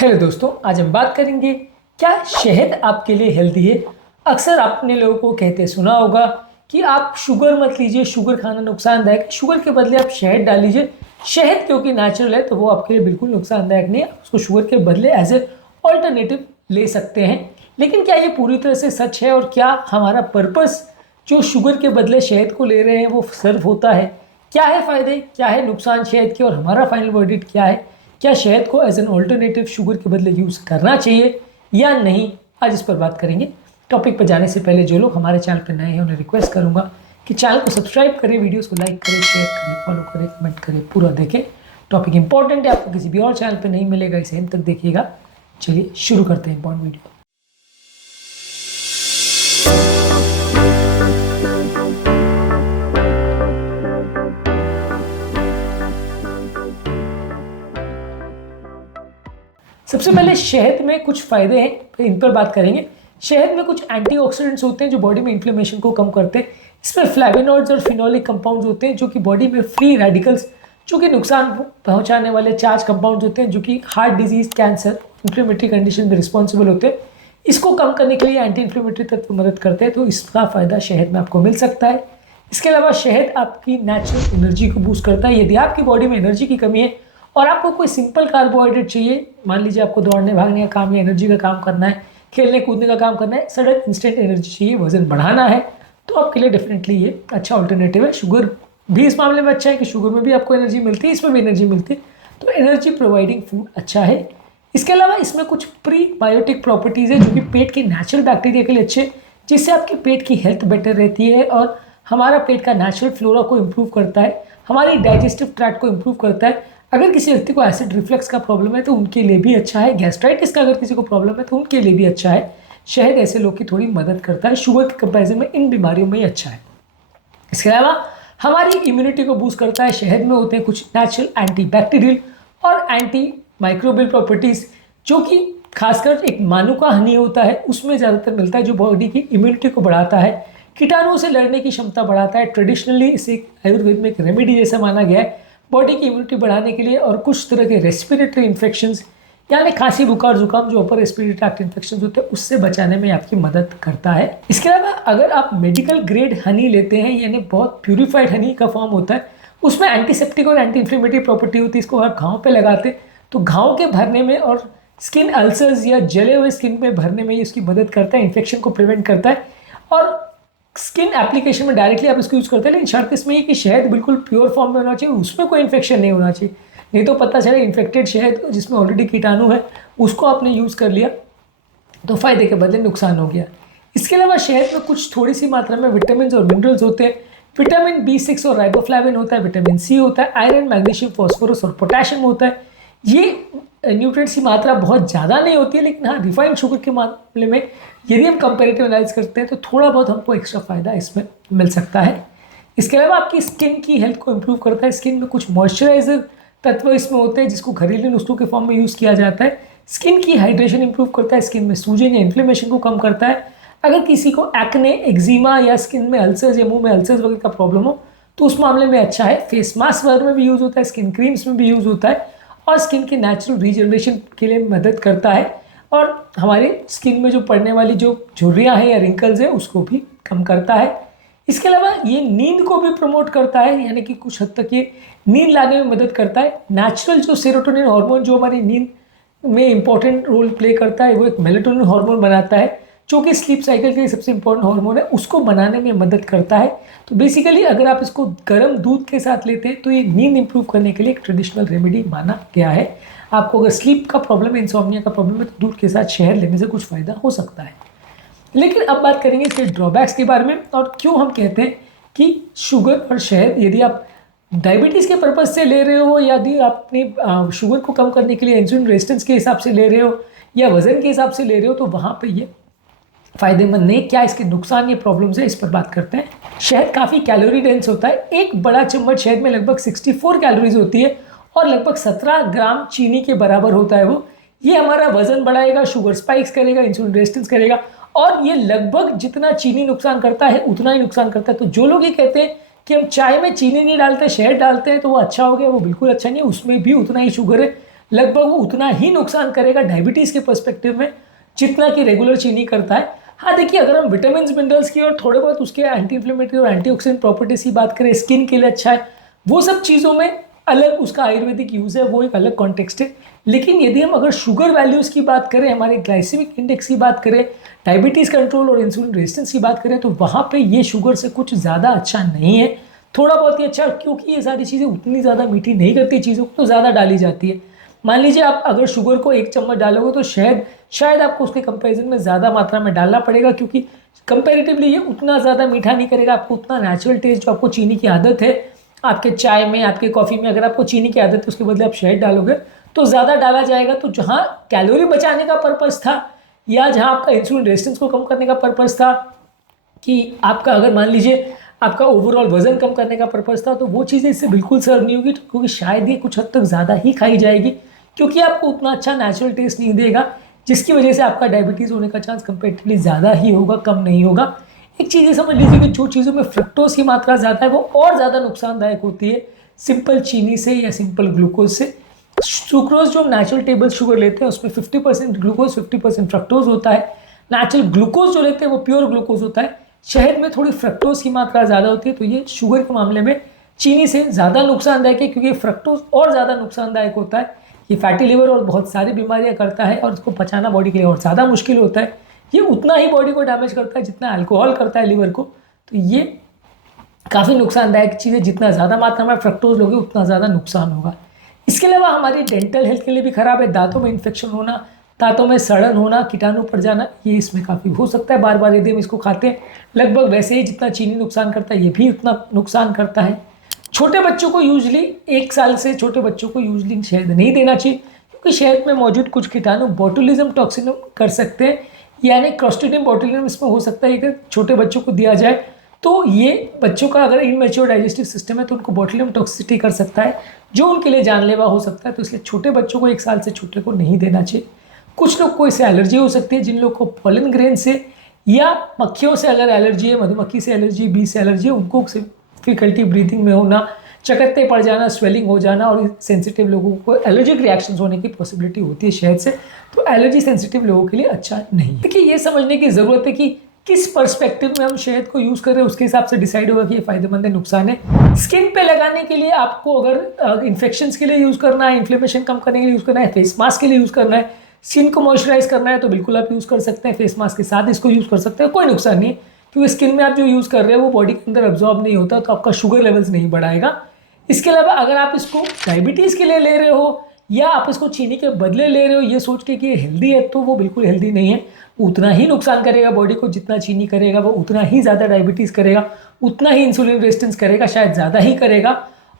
Hello दोस्तों, आज हम बात करेंगे क्या शहद आपके लिए हेल्दी है। अक्सर आपने लोगों को कहते सुना होगा कि आप शुगर मत लीजिए, शुगर खाना नुकसानदायक है, शुगर के बदले आप शहद डाल लीजिए। शहद क्योंकि नेचुरल है तो वो आपके लिए बिल्कुल नुकसानदायक नहीं है, आप उसको शुगर के बदले एज ए ऑल्टरनेटिव ले सकते हैं। लेकिन क्या ये पूरी तरह से सच है और क्या हमारा पर्पस जो शुगर के बदले शहद को ले रहे हैं वो सर्व होता है? क्या है फ़ायदे, क्या है नुकसान शहद के और हमारा फाइनल वर्डिक्ट क्या है? क्या शहद को एज एन ऑल्टरनेटिव शुगर के बदले यूज़ करना चाहिए या नहीं, आज इस पर बात करेंगे। टॉपिक पर जाने से पहले जो लोग हमारे चैनल पर नए हैं उन्हें रिक्वेस्ट करूंगा कि चैनल को सब्सक्राइब करें, वीडियोस को लाइक करें, शेयर करें, फॉलो करें, कमेंट करें, पूरा देखें। टॉपिक इंपॉर्टेंट है, आपको किसी भी और चैनल पर नहीं मिलेगा, इसे एंड तक देखिएगा। चलिए शुरू करते हैं इंपॉर्टेंट वीडियो। सबसे पहले शहद में कुछ फ़ायदे हैं, तो इन पर बात करेंगे। शहद में कुछ एंटीऑक्सीडेंट्स होते हैं जो बॉडी में इन्फ्लेमेशन को कम करते हैं। इसमें फ्लैवेनॉइड्स और फिनोलिक कंपाउंड्स होते हैं जो कि बॉडी में फ्री रेडिकल्स, जो कि नुकसान पहुंचाने वाले चार्ज कंपाउंड्स होते हैं, जो कि heart disease, cancer, inflammatory condition में रिस्पॉन्सिबल होते हैं। इसको कम करने के लिए एंटी इन्फ्लेमेटरी तत्व मदद करते हैं, तो इसका फ़ायदा शहद में आपको मिल सकता है। इसके अलावा शहद आपकी नेचुरल एनर्जी को बूस्ट करता है। यदि आपकी बॉडी में एनर्जी की कमी है और आपको कोई सिंपल कार्बोहाइड्रेट चाहिए, मान लीजिए आपको दौड़ने भागने का काम या एनर्जी का काम करना है, खेलने कूदने का काम करना है, सडन इंस्टेंट एनर्जी चाहिए, वजन बढ़ाना है, तो आपके लिए डेफिनेटली ये अच्छा ऑल्टरनेटिव है। शुगर भी इस मामले में अच्छा है कि शुगर में भी आपको एनर्जी मिलती है, इसमें भी एनर्जी मिलती है, तो एनर्जी प्रोवाइडिंग फूड अच्छा है। इसके अलावा इसमें कुछ प्रीबायोटिक प्रॉपर्टीज़ है जो कि पेट के नेचुरल बैक्टीरिया के लिए अच्छे, जिससे आपके पेट की हेल्थ बेटर रहती है और हमारा पेट का नेचुरल फ्लोरा को इम्प्रूव करता है, हमारी डाइजेस्टिव ट्रैक्ट को इम्प्रूव करता है। अगर किसी व्यक्ति को एसिड रिफ्लक्स का प्रॉब्लम है तो उनके लिए भी अच्छा है। गैस्ट्राइटिस का अगर किसी को प्रॉब्लम है तो उनके लिए भी अच्छा है। शहद ऐसे लोग की थोड़ी मदद करता है, शुगर के कंपैरिजन में इन बीमारियों में ही अच्छा है। इसके अलावा हमारी इम्यूनिटी को बूस्ट करता है। शहद में होते हैं कुछ नेचुरल एंटी बैक्टीरियल और एंटी माइक्रोबियल प्रॉपर्टीज़, जो कि खासकर एक मानुका हनी होता है उसमें ज़्यादातर मिलता है, जो बॉडी की इम्यूनिटी को बढ़ाता है, कीटाणुओं से लड़ने की क्षमता बढ़ाता है। ट्रेडिशनली इसे आयुर्वेद में एक रेमेडी जैसा माना गया है बॉडी की इम्यूनिटी बढ़ाने के लिए, और कुछ तरह के रेस्पिरेटरी इन्फेक्शंस यानी खांसी, बुखार, जुकाम, जो अपर रेस्पिरेटरी ट्रैक्ट इन्फेक्शन होते हैं उससे बचाने में आपकी मदद करता है। इसके अलावा अगर आप मेडिकल ग्रेड हनी लेते हैं, यानी बहुत प्यूरिफाइड हनी का फॉर्म होता है, उसमें एंटीसेप्टिक और एंटी इन्फ्लेमेटरी प्रॉपर्टी होती है। इसको आप घाव पे लगाते हैं तो घाव के भरने में और स्किन अल्सर्स या जले हुए स्किन में भरने में इसकी मदद करता है, इन्फेक्शन को प्रिवेंट करता है। और स्किन एप्लीकेशन में डायरेक्टली आप इसको यूज़ करते हैं, लेकिन शर्त इसमें है कि शहद बिल्कुल प्योर फॉर्म में होना चाहिए, उसमें कोई इन्फेक्शन नहीं होना चाहिए। नहीं तो पता चले इन्फेक्टेड शहद जिसमें ऑलरेडी कीटाणु है उसको आपने यूज़ कर लिया तो फ़ायदे के बदले नुकसान हो गया। इसके अलावा शहद में कुछ थोड़ी सी मात्रा में विटामिन और मिनरल्स होते हैं। विटामिन B6 और राइबोफ्लाविन होता है, विटामिन C होता है, आयरन, मैग्नीशियम, फॉस्फोरस और पोटेशियम होता है। ये न्यूट्रिएंट्स की मात्रा बहुत ज़्यादा नहीं होती है, लेकिन हाँ रिफाइंड शुगर के मामले में यदि हम कंपेरेटिव एनालिसिस करते हैं तो थोड़ा बहुत हमको एक्स्ट्रा फ़ायदा इसमें मिल सकता है। इसके अलावा आपकी स्किन की हेल्थ को इम्प्रूव करता है। स्किन में कुछ मॉइस्चराइजर तत्व इसमें होते हैं जिसको घरेलू नुस्खों के फॉर्म में यूज़ किया जाता है। स्किन की हाइड्रेशन इंप्रूव करता है, स्किन में सूजन या इन्फ्लेमेशन को कम करता है। अगर किसी को एक्ने, एक्जिमा या स्किन में अल्सर्स या मुंह में अल्सर्स वगैरह का प्रॉब्लम हो तो उस मामले में अच्छा है। फेस मास्क वगैरह में भी यूज़ होता है, स्किन क्रीम्स में भी यूज़ होता है और स्किन के नेचुरल रीजनरेशन के लिए मदद करता है और हमारे स्किन में जो पड़ने वाली जो झुर्रियाँ हैं या रिंकल्स है उसको भी कम करता है। इसके अलावा ये नींद को भी प्रमोट करता है, यानी कि कुछ हद तक ये नींद लाने में मदद करता है। नेचुरल जो सेरोटोनिन हार्मोन जो हमारी नींद में इंपॉर्टेंट रोल प्ले करता है, वो एक मेलेटोनिन हार्मोन बनाता है जो कि स्लीप साइकिल के लिए सबसे इंपॉर्टेंट हार्मोन है, उसको बनाने में मदद करता है। तो बेसिकली अगर आप इसको गर्म दूध के साथ लेते हैं तो ये नींद इंप्रूव करने के लिए एक ट्रेडिशनल रेमेडी माना गया है। आपको अगर स्लीप का प्रॉब्लम है, इंसोम्निया का प्रॉब्लम है, तो दूध के साथ शहद लेने से कुछ फ़ायदा हो सकता है। लेकिन अब बात करेंगे इसके ड्रॉबैक्स के बारे में और क्यों हम कहते हैं कि शुगर और शहद, यदि आप डायबिटीज़ के पर्पज़ से ले रहे हो, यदि आप अपनी शुगर को कम करने के लिए इंसुलिन रेजिस्टेंस के हिसाब से ले रहे हो या वज़न के हिसाब से ले रहे हो, तो वहाँ पे ये फ़ायदेमंद नहीं। क्या इसके नुकसान या प्रॉब्लम्स है, इस पर बात करते हैं। शहद काफ़ी कैलोरी डेंस होता है। एक बड़ा चम्मच शहद में लगभग 64 कैलोरीज होती है और लगभग 17 ग्राम चीनी के बराबर होता है वो। ये हमारा वज़न बढ़ाएगा, शुगर स्पाइक्स करेगा, इंसुलिन रेजिस्टेंस करेगा और ये लगभग जितना चीनी नुकसान करता है उतना ही नुकसान करता है। तो जो लोग ये कहते हैं कि हम चाय में चीनी नहीं डालते, शहद डालते हैं तो वो अच्छा हो गया, वो बिल्कुल अच्छा नहीं है, उसमें भी उतना ही शुगर है। लगभग वो उतना ही नुकसान करेगा डायबिटीज़ के पर्सपेक्टिव में जितना कि रेगुलर चीनी करता है। हाँ देखिए, अगर हम विटामिन मिनरल्स की और थोड़े बहुत उसके एंटी इन्फ्लेमेटरी और एंटीऑक्सीडेंट प्रॉपर्टीज की बात करें, स्किन के लिए अच्छा है, वो सब चीज़ों में अलग उसका आयुर्वेदिक यूज़ है, वो एक अलग कॉन्टेक्स्ट है। लेकिन यदि हम अगर शुगर वैल्यूज़ की बात करें, हमारे ग्लाइसेमिक इंडेक्स की बात करें, डायबिटीज़ कंट्रोल और इंसुलिन रेजिस्टेंस की बात करें, तो वहाँ पे ये शुगर से कुछ ज़्यादा अच्छा नहीं है। थोड़ा बहुत ही अच्छा, क्योंकि ये सारी चीज़ें उतनी ज़्यादा मीठी नहीं करती, चीज़ों को तो ज़्यादा डाली जाती है। मान लीजिए आप अगर शुगर को 1 चम्मच डालोगे तो शायद आपको उसके कंपैरिजन में ज़्यादा मात्रा में डालना पड़ेगा, क्योंकि कंपैरेटिवली ये उतना ज़्यादा मीठा नहीं करेगा आपको। उतना नेचुरल टेस्ट जो आपको चीनी की आदत है, आपके चाय में, आपके कॉफ़ी में अगर आपको चीनी की आदत है, उसके बदले आप शहद डालोगे तो ज़्यादा डाला जाएगा। तो जहाँ कैलोरी बचाने का पर्पज़ था या जहाँ आपका इंसुलिन रेजिस्टेंस को कम करने का पर्पज़ था, कि आपका अगर मान लीजिए आपका ओवरऑल वजन कम करने का पर्पज़ था, तो वो चीज़ें इससे बिल्कुल सर्व नहीं होगी, क्योंकि शायद ये कुछ हद तक ज़्यादा ही खाई जाएगी, क्योंकि आपको उतना अच्छा नेचुरल टेस्ट नहीं देगा, जिसकी वजह से आपका डायबिटीज़ होने का चांस कंपेरेटिवली ज़्यादा ही होगा, कम नहीं होगा। एक चीज़ ये समझ लीजिए कि जो चीज़ों में फ्रक्टोज की मात्रा ज़्यादा है वो और ज़्यादा नुकसानदायक होती है सिंपल चीनी से या सिंपल ग्लूकोज से। सुक्रोज जो हम नेचुरल टेबल शुगर लेते हैं उसमें 50% ग्लूकोज 50% फ्रक्टोज होता है। नेचुरल ग्लूकोज जो लेते हैं वो प्योर ग्लूकोज होता है। शहद में थोड़ी फ्रक्टोज की मात्रा ज़्यादा होती है, तो ये शुगर के मामले में चीनी से ज़्यादा नुकसानदायक है, क्योंकि फ्रक्टोज और ज़्यादा नुकसानदायक होता है। ये फैटी लिवर और बहुत सारी बीमारियां करता है और उसको पचाना बॉडी के लिए और ज़्यादा मुश्किल होता है। ये उतना ही बॉडी को डैमेज करता है जितना अल्कोहल करता है लिवर को। तो ये काफ़ी नुकसानदायक चीज़ है, जितना ज़्यादा मात्रा में फ्रक्टोज लोगे उतना ज़्यादा नुकसान होगा। इसके अलावा हमारी डेंटल हेल्थ के लिए भी ख़राब है। दांतों में इन्फेक्शन होना, दांतों में सड़न होना, कीटाणु पड़ जाना, ये इसमें काफ़ी हो सकता है बार बार यदि हम इसको खाते हैं। लगभग वैसे ही जितना चीनी नुकसान करता है ये भी उतना नुकसान करता है। छोटे बच्चों को यूजली 1 साल से छोटे बच्चों को यूजली शहद नहीं देना चाहिए, क्योंकि शहद में मौजूद कुछ कीटाणु बोटुलिज्म टॉक्सिन कर सकते हैं, यानी क्लॉस्ट्रीडियम बोटुलिज्म इसमें हो सकता है कि छोटे बच्चों को दिया जाए तो ये बच्चों का अगर इनमेच्योर डाइजेस्टिव सिस्टम है तो उनको बोटुलिज्म टॉक्सिसिटी कर सकता है, जो उनके लिए जानलेवा हो सकता है। तो इसलिए छोटे बच्चों को 1 साल से छोटे को नहीं देना चाहिए। कुछ लोग को इससे एलर्जी हो सकती है, जिन लोग को पॉलन ग्रेन से या मक्खियों से अगर एलर्जी है, मधुमक्खी से एलर्जी, बी से एलर्जी है, उनको डिफिकल्टी ब्रीथिंग में होना, चकत्ते पड़ जाना, स्वेलिंग हो जाना और सेंसिटिव लोगों को एलर्जिक रिएक्शंस होने की पॉसिबिलिटी होती है शहद से। तो एलर्जी सेंसिटिव लोगों के लिए अच्छा नहीं है। देखिए, ये समझने की ज़रूरत है कि किस पर्सपेक्टिव में हम शहद को यूज़ कर रहे हैं, उसके हिसाब से डिसाइड होगा कि ये फ़ायदेमंद है, नुकसान है। स्किन पे लगाने के लिए आपको अगर इन्फेक्शंस के लिए यूज़ करना है, इन्फ्लेमेशन कम करने के लिए यूज़ करना है, फेस मास्क के लिए यूज़ करना है, स्किन को मॉइस्चराइज करना है, तो बिल्कुल आप यूज़ कर सकते हैं। फेस मास्क के साथ इसको यूज़ कर सकते हैं, कोई नुकसान नहीं है, क्योंकि स्किन में आप जो यूज़ कर रहे हो वो बॉडी के अंदर अब्जॉर्ब नहीं होता, तो आपका शुगर लेवल्स नहीं बढ़ाएगा। इसके अलावा अगर आप इसको डायबिटीज़ के लिए ले रहे हो या आप इसको चीनी के बदले ले रहे हो ये सोच के कि ये हेल्दी है, तो वो बिल्कुल हेल्दी नहीं है। उतना ही नुकसान करेगा बॉडी को जितना चीनी करेगा, वो उतना ही ज़्यादा डायबिटीज़ करेगा, उतना ही इंसुलिन रेजिस्टेंस करेगा, शायद ज़्यादा ही करेगा,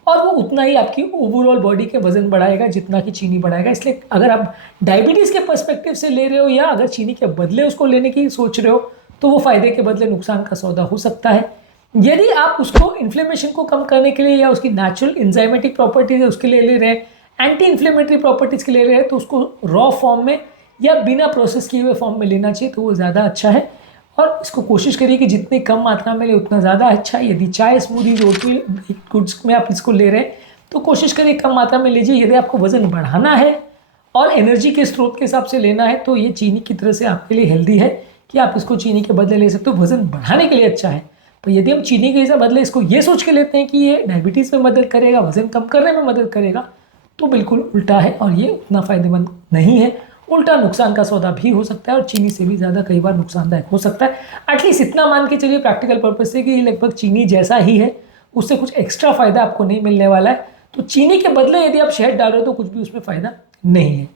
और वो उतना ही आपकी ओवरऑल बॉडी के वजन बढ़ाएगा जितना कि चीनी बढ़ाएगा। इसलिए अगर आप डायबिटीज़ के पर्सपेक्टिव से ले रहे हो या अगर चीनी के बदले उसको लेने की सोच रहे हो, तो वो फ़ायदे के बदले नुकसान का सौदा हो सकता है। यदि आप उसको इन्फ्लेमेशन को कम करने के लिए या उसकी नेचुरल इंजाइमेटिक प्रॉपर्टीज है उसके लिए ले रहे हैं, एंटी इन्फ्लेमेटरी प्रॉपर्टीज़ के लिए ले रहे हैं, तो उसको रॉ फॉर्म में या बिना प्रोसेस किए हुए फॉर्म में लेना चाहिए, तो वो ज़्यादा अच्छा है। और इसको कोशिश करिए कि जितनी कम मात्रा में ले उतना ज़्यादा अच्छा है। यदि चाय, स्मूदीज, ओटमील गुड्स में आप इसको ले रहे हैं तो कोशिश करिए कम मात्रा में लीजिए। यदि आपको वज़न बढ़ाना है और एनर्जी के स्रोत के हिसाब से लेना है तो ये चीनी की तरह से आपके लिए हेल्दी है कि आप इसको चीनी के बदले ले सकते हो, वज़न बढ़ाने के लिए अच्छा है। तो यदि हम चीनी के बदले इसको ये सोच के लेते हैं कि ये डायबिटीज़ में मदद करेगा, वज़न कम करने में मदद करेगा, तो बिल्कुल उल्टा है और ये उतना फ़ायदेमंद नहीं है। उल्टा नुकसान का सौदा भी हो सकता है और चीनी से भी ज़्यादा कई बार नुकसानदायक हो सकता है। एटलीस्ट इतना मान के चलिए प्रैक्टिकल पर्पज से कि ये लगभग चीनी जैसा ही है, उससे कुछ एक्स्ट्रा फ़ायदा आपको नहीं मिलने वाला है। तो चीनी के बदले यदि आप शहद डाल रहे हो तो कुछ भी उसमें फ़ायदा नहीं है।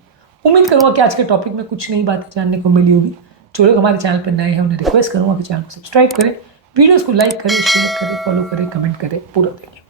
उम्मीद करूँगा कि आज के टॉपिक में कुछ नई बातें जानने को मिली होगी। जो लोग हमारे चैनल पर नए हैं उन्हें रिक्वेस्ट करूँगा कि चैनल को सब्सक्राइब करें, वीडियोज़ को लाइक करें, शेयर करें, फॉलो करें, कमेंट करें, पूरा देखें।